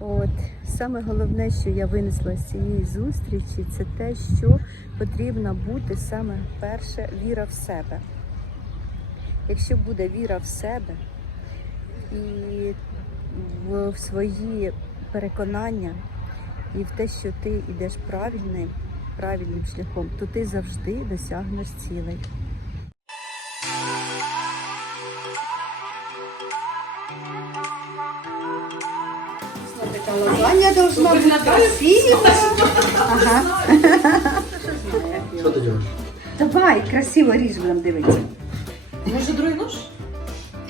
От саме головне, що я винесла з цієї зустрічі, це те, що потрібно бути саме перше віра в себе. Якщо буде віра в себе і в, свої переконання, і в те, що ти йдеш правильним, правильним шляхом, то ти завжди досягнеш цілей. Лазанья должна быть красивая. Ага. Що ти робиш? Давай, красиво ріж будемо дивитися. Може другий нож?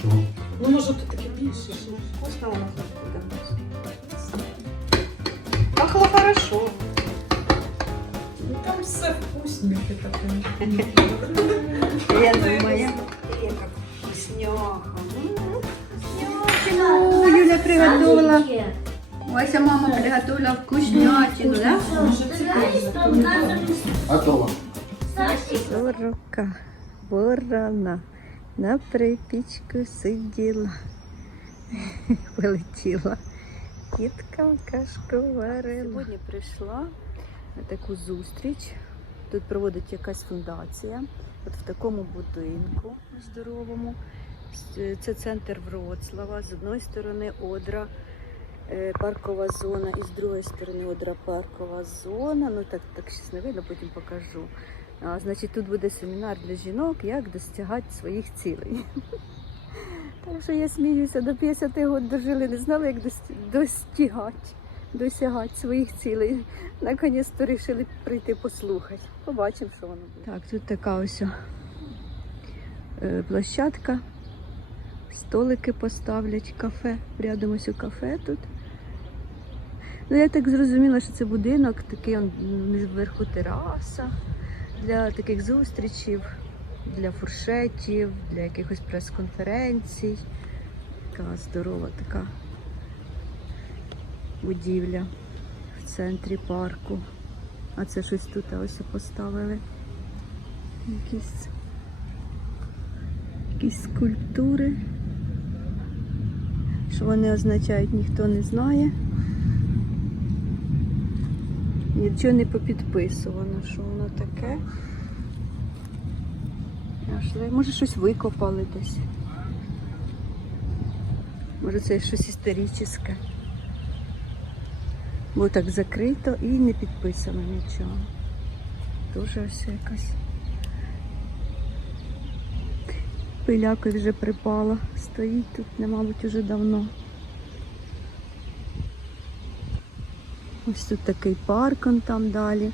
Чого? Ну може тут таке більше. що- Вкусно воно. Пахло хорошо. Ну там все вкусненьке таке. Я думаю, яка вкусняха. М, вкуснятину. Юля приготувала. Вася мама приготувала вкуснятину, да? Готово. Сорока ворона на припічку сиділа, полетіла. Кітка кашку варила. Сьогодні прийшла на таку зустріч. Тут проводить якась фундація. От в такому будинку здоровому. Це центр Вроцлава. З одної сторони Одра, паркова зона, і з другої сторони Одра паркова зона. Ну так, так щось не видно, потім покажу. А, значить, тут буде семінар для жінок, як досягати своїх цілей. Так що я сміюся, до 50 років дожили, не знали, як дос- достигати, досягати своїх цілей. Наконець-то вирішили прийти послухати. Побачимо, що воно буде. Так, тут така ось е, площадка. Столики поставлять, кафе. Рядом ось у кафе тут. Ну, я так зрозуміла, що це будинок, такий зверху тераса для таких зустрічей, для фуршетів, для якихось прес-конференцій. Така здорова така будівля в центрі парку. А це щось тут ось поставили. Якісь, якісь скульптури. Що вони означають, ніхто не знає. Нічого не попідписувано, що воно таке. Може щось викопали десь. Може це щось історичне. Бо так закрито і не підписано нічого. Дуже ось якась. Пиляка вже припала. Стоїть тут, не, мабуть, уже давно. Ось тут такий паркан там далі.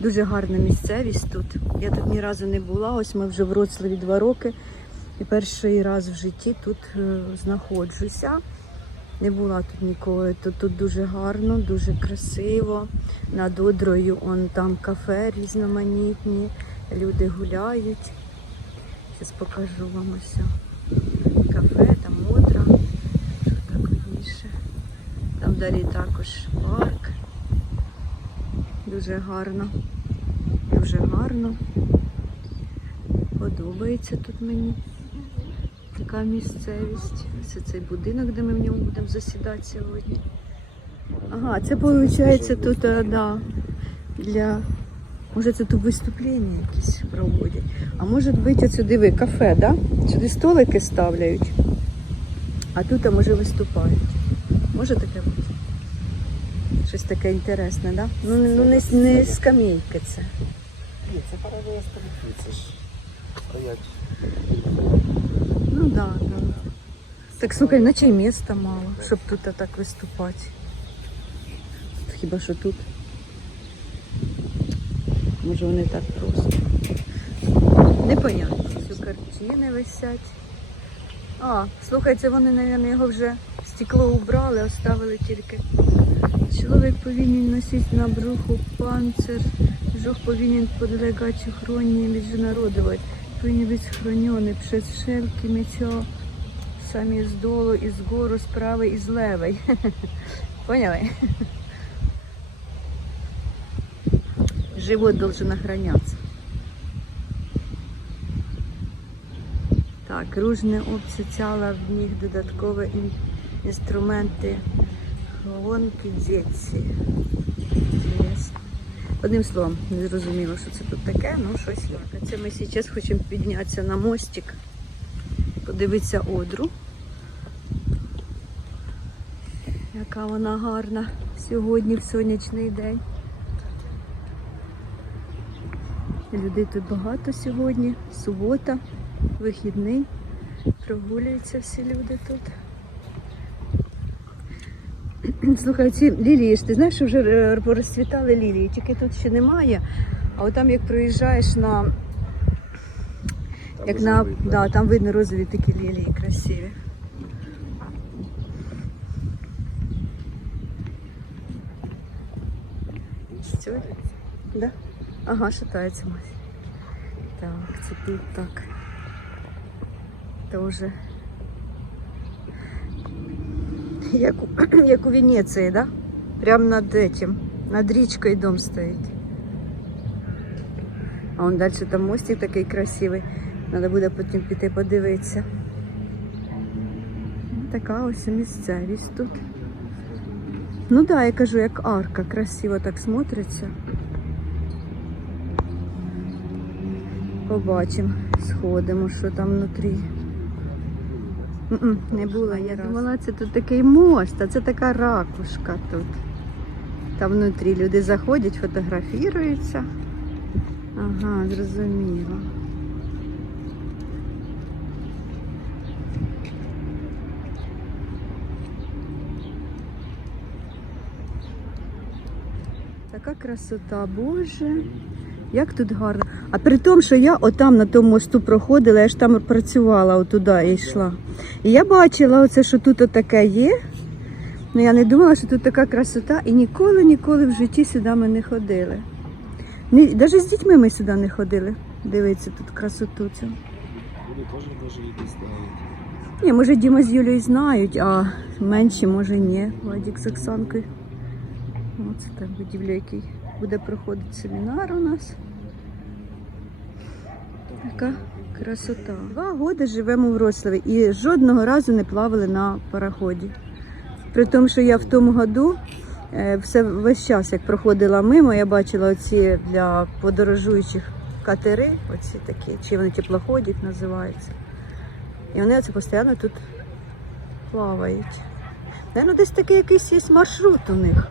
Дуже гарна місцевість тут. Я тут ні разу не була. Ось ми вже в Вроцлаві два роки. І перший раз в житті тут е, знаходжуся. Не була тут ніколи. Тут, тут дуже гарно, дуже красиво. Над одрою он там кафе різноманітні. Люди гуляють. Зараз покажу вам ось. Кафе, там одра. Що так видніше. Там далі також парк. Дуже гарно. Дуже гарно. Подобається тут мені така місцевість. Це цей будинок, де ми в ньому будемо засідати сьогодні. Ага, це виходить тут, а, да, для. Може це тут виступлення якісь проводять. А може бути оце диви, кафе, да? Сюди столики ставляють, а тут а може виступають. Може таке бути? Щось таке інтересне, да? Ну, ну не, не скамейки це. Ні, це парове столики, це ж стоять. Ну да, да. Так слухай, наче й міста мало, щоб тут так виступати. Хіба що тут? Може вони так просто. Непонятно. Ось картини висять. А, слухай, це вони, мабуть, його вже стекло убрали, оставили тільки. Чоловік повинен носити на бруху панцир, жух повинен підлягати охороні міжнародової, повинен бути схоронений przez wszelkie мечо, самі з долу, і з гору, з правої і з левої. Поняли? Живот должен охраняться. Так, różne opcje ciała, w nich dodatkowe дітці. Інтересно. Одним словом, не зрозуміло, що це тут таке, ну щось є. Це ми зараз хочемо піднятися на мостик, подивитися одру. Яка вона гарна сьогодні в сонячний день. Людей тут багато сьогодні, субота, вихідний. Прогуляються всі люди тут. Слухай, ці лілії ж ти знаєш, що вже е, порозцвітали лілії, тільки тут ще немає. А от там як проїжджаєш на. Як на да, там видно розові такі лілії красиві. Да? Ага, шатається мать. Так, це тут так. Тоже. Як як у Венеції, да? Прям над этим, над річкою дом стоїть. А он далі там мостик такий красивий. Треба буде потім піти подивитися. Така ось місцевість тут. Ну да, я кажу, як арка, красиво так смотриться. Побачимо, сходимо, що там внутрі. Не було, я думала, це тут такий мост, а це така ракушка тут. Там внутрі люди заходять, фотографіруються. Ага, зрозуміло. Така красота, Боже. Як тут гарно. А при тому, що я отам на тому мосту проходила, я ж там працювала, отуди і йшла. І я бачила оце, що тут отаке є. Ну я не думала, що тут така красота, і ніколи, ніколи в житті сюди ми не ходили. Навіть з дітьми ми сюди не ходили. Дивіться тут красоту цю. Вони теж її знають. Ні, може Діма з Юлією знають, а менші, може, ні. Владік з Оксанкою. Оце там будівля, який буде проходити семінар у нас. Така красота. Два роки живемо в Рославі і жодного разу не плавали на пароході. При тому, що я в тому году е, все весь час, як проходила мимо, я бачила оці для подорожуючих катери, оці такі, чи вони теплоходять називаються. І вони оце постійно тут плавають. Наверно, десь такий якийсь є маршрут у них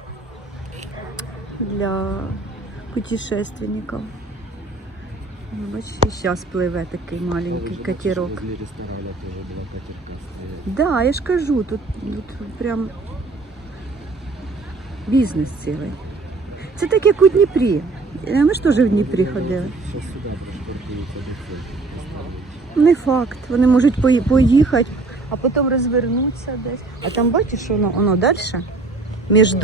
для путешественників. Ну, Бачиш, і зараз пливе такий маленький катерок. Да, я ж кажу, тут, тут прям бізнес цілий. Це так як у Дніпрі. Е, Ми ж теж в Дніпрі ходили. Не факт. Вони можуть поїхати, а потім розвернутися десь. А там бачиш, воно, воно далі? Між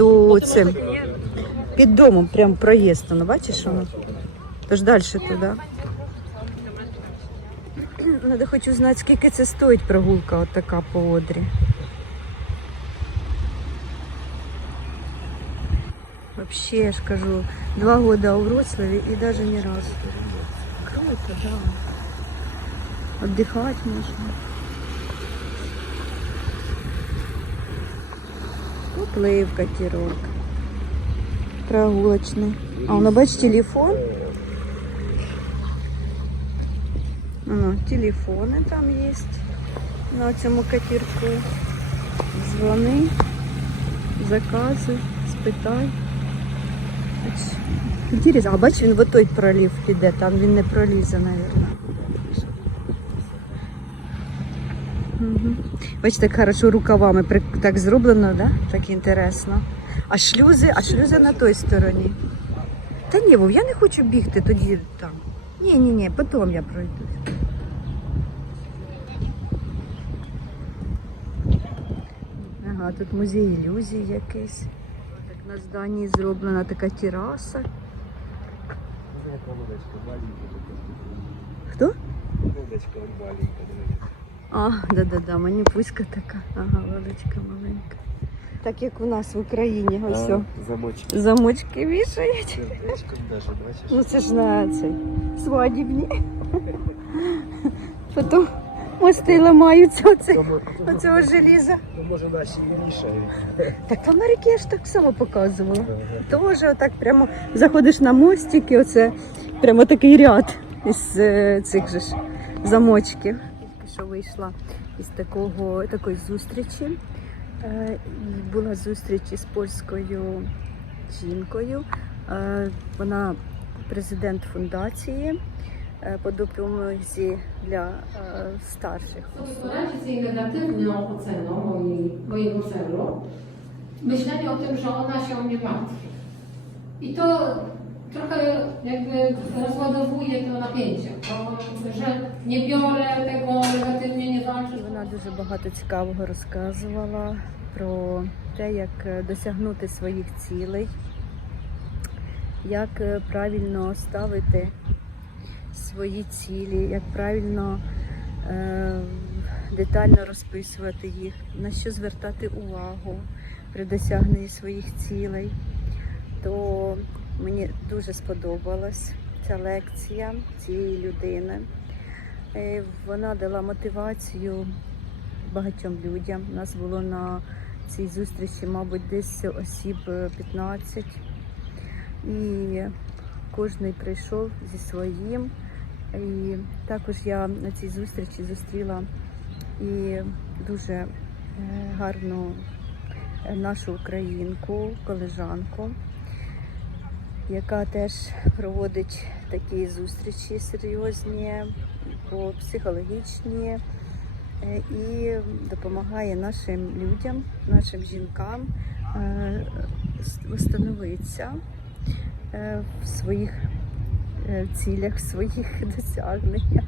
цим. Під домом прям проїзд, воно, бачиш воно? Тож далі туди. Надо хочу знати, скільки це стоїть прогулка от така по Одрі. Вообще, я ж кажу, два года у Вроцлаві і навіть ні разу. Круто, да. Отдыхать можно. Уплив катерок. Прогулочный. А он, бачиш, телефон. Ано, телефони там є на цьому катерку. Дзвони, заказуй, спитай. Інтересно, а бач, він в той пролів піде, там він не пролізе, мабуть. Угу. Бачите, так хорошо рукавами так зроблено, да? Так інтересно. А шлюзи, а шлюзи на той стороні. Та ні, Вов, я не хочу бігти тоді там. Ні, ні, ні, потім я пройду. Ага, тут музей ілюзій якийсь. Так на зданні зроблена така тераса. Хто? Лодочка он маленька, дивіться. А, да-да-да, маніпуська така. Ага, лодочка маленька. Так як у нас в Україні, ось. А, Замочки. Замочки вішають. Сердечком даже, бачиш? Ну це ж на цей свадібні. Потім мости ламаються оце, оцього желіза. ну, може наші і рішають. Так в Америці я ж так само показувала. Тоже отак прямо заходиш на мостик і оце прямо такий ряд із е, цих же ж замочків. Тільки що вийшла із такого, такої зустрічі. Е, була зустріч із польською жінкою. Е, вона президент фундації по допомозі для е, старших Radzić z jej negatywną oceną mojej, mojego celu, myślenie o tym, że ona się o mnie martwi. I to trochę jakby rozładowuje to napięcie, bo, że nie biorę tego negatywnie, nie walczę. Вона дуже багато цікавого розказувала про те, як е, досягнути своїх цілей, як е, правильно ставити свої цілі, як правильно е, детально розписувати їх, на що звертати увагу при досягненні своїх цілей. То мені дуже сподобалась ця лекція цієї людини. Е, Вона дала мотивацію багатьом людям. У нас було на цій зустрічі, мабуть, десь осіб е, 15. І кожен прийшов зі своїм. І також я на цій зустрічі зустріла і дуже е, гарну е, нашу українку, колежанку, яка теж проводить такі зустрічі серйозні, психологічні е, і допомагає нашим людям, нашим жінкам встановитися в своїх е, цілях, в своїх досягненнях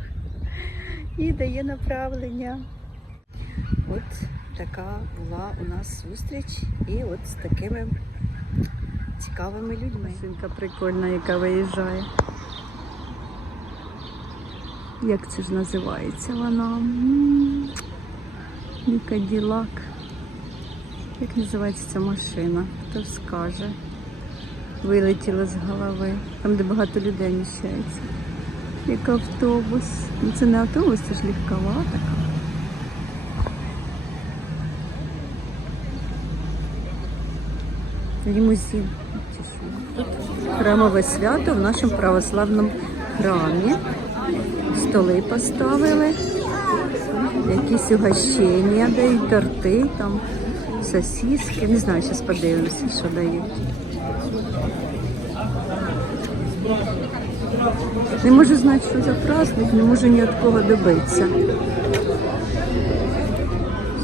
і дає направлення. От така була у нас зустріч і от з такими цікавими людьми. Машинка прикольна, яка виїжджає. Як це ж називається вона? М, не Каділак. Як називається ця машина? Хто скаже? Вилетіла з голови. Там, де багато людей міщається. Як автобус. Ну це не автобус, це ж легкова така. Лімузин. Храмове свято в нашому православному храмі. Столи поставили, якісь угощення дають, торти, там сосиски. Не знаю, зараз подивимося, що дають. Не можу знати, що за праздник, не можу ні від кого добитися.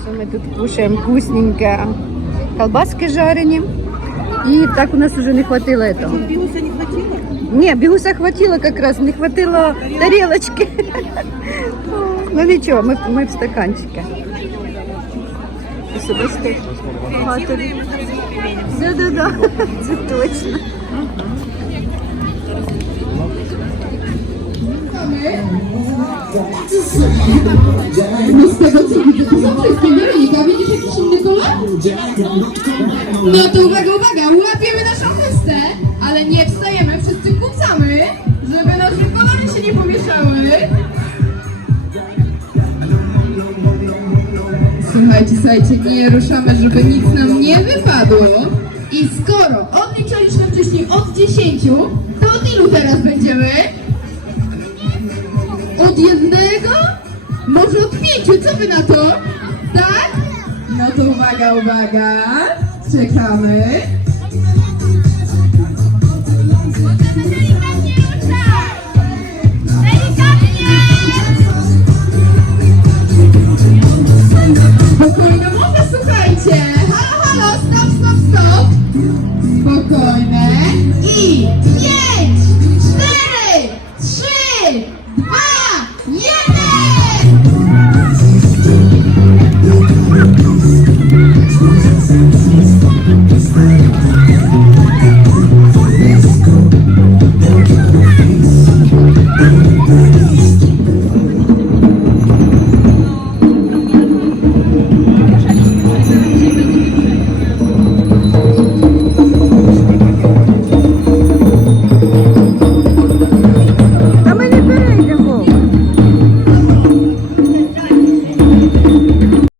Що ми тут кушаємо вкусненьке. Колбаски жарені. І так у нас уже не хватило этого. Биуса не хватило? Не, бігуса хватило как раз, не хватило тарелочки. Ну нічого, ми, ми в стаканчике. Особисто багато. Да, да, да, це точно. No z tego co widzę, to widzisz jakiś inny kolor? No to uwaga, uwaga, łapiemy naszą chustę, ale nie wstajemy, wszyscy kucamy, żeby nasze kolory się nie pomieszały. Słuchajcie, słuchajcie, nie ruszamy, żeby nic nam nie wypadło. I skoro odliczaliśmy wcześniej od 10, to od ilu teraz będziemy? Od jednego? Może od pięciu, co wy na to? Tak? No to uwaga, uwaga. Czekamy. Spokojna mowa, słuchajcie. Halo, halo, stop, stop, stop. Spokojne. I jest! Thank you.